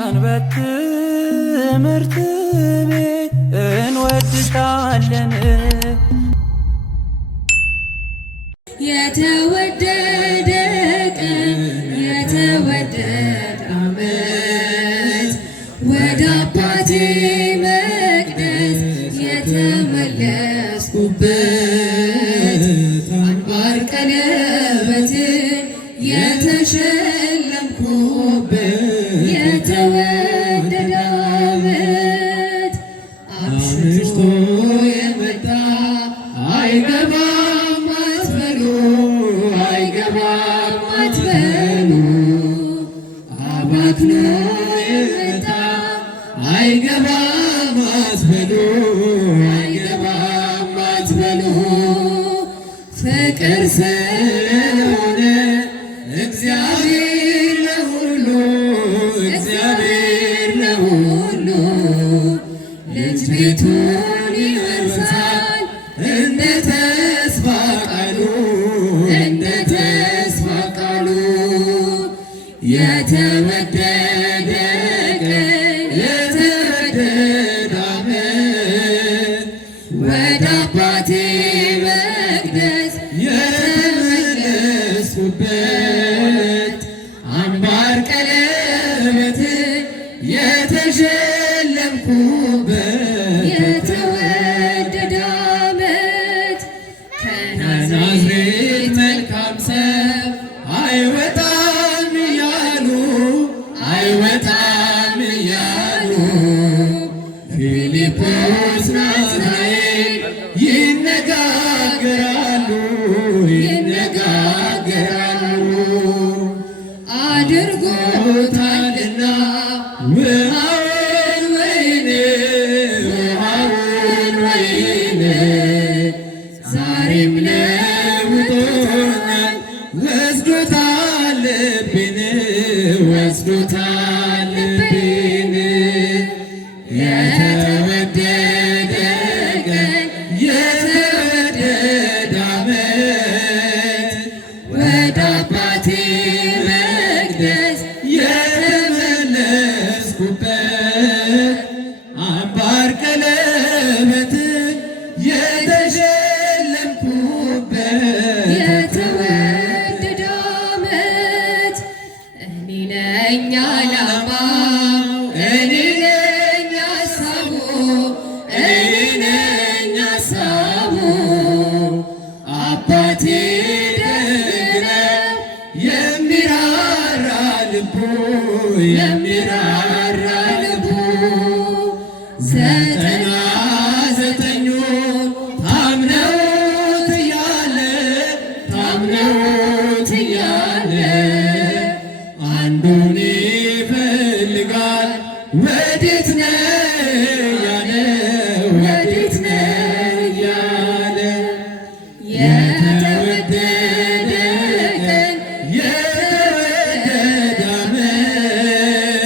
ሰንበት ትምህርት ቤት እንወድሻለን። የተወደደ ቀን የተወደደ ዓመት ወደ አባቴ መቅደስ የተመለስኩበት አንባር ቀለበትን የተሸለምኩበት የተወደደ ዓመት አምሽቶ የመጣ አይገባም አትበሉ አይገባም አትበሉ አባክኖ የመጣ አይገባም አትበሉ አይገባም አትበሉ ፍቅር ስለሆነ እግዚአብሔር ለሁሉ እግዚአብሔር ለሁሉ ልጅ ቤቱን ይወርሳል እንደ ተስፋ ቃሉ እንደ ተስፋ ቃሉ የተወደደ ቀን የተወደደ ዓመት ወደ አባቴ መቅደስ የተመለስኩበት አምባር ቀለበትን የተሸለምኩበት የተወደደ ዓመት ከናዝሬት መልካም ሰው አይወጣም እያሉ አይወጣም እያሉ ፊልጶስ ናትናኤል ይነጋገራሉ ይነጋገራሉ አድርጎታልና ውሃውን ወይን ውሃውን ወይን ዛሬም ለውጦኛል ወስዶታል ልቤን ወስዶታል ልቤን የተወደደ ቀን የተወደደ ዓመት ወደ አባቴ መቅደስ የተመለስኩበት አምባር ቀለበትን የተሸለምኩበት የተወደደ ዓመት እኔ ነኝ ዓላማው እኔ ነኝ ሐሳቡ እኔ ነኝ ሐሳቡ አባቴ ደግ ነው የሚራራ ልቡ የሚራራ ልቡ ዘጠና ዘጠኙን ታምነውት እያለ ታምነውት እያለ አንዱን ይፈልጋል ወዴት ነህ እያለ ወዴት ነህ እያለ የተወደደ ቀን የተወደደ ዓመት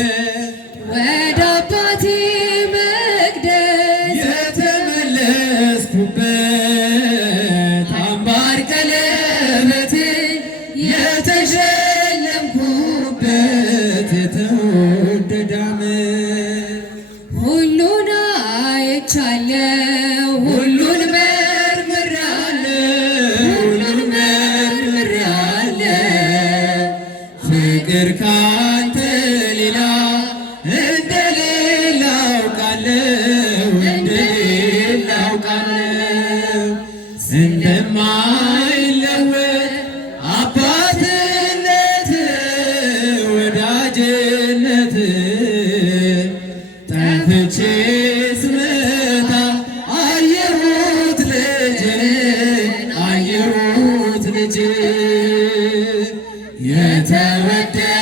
ወደ አባቴ መቅደስ የተመለስኩበት አምባር ቀለበትን የተሸለምኩበት የተወደደ ዓመት ሁሉን አይቻለሁ ሁሉን መርምሬአለሁ ሁሉን መርምሬአለሁ ፍቅር ካንተ ሌላ እንደሌለ አውቃለሁ እንደሌለ አውቃለሁ እንደማይለወጥ አባትነት ወዳጅነት ጠፍቼ ስመጣ አየሁት ልጅን አየሁት ልጅን የተወደደ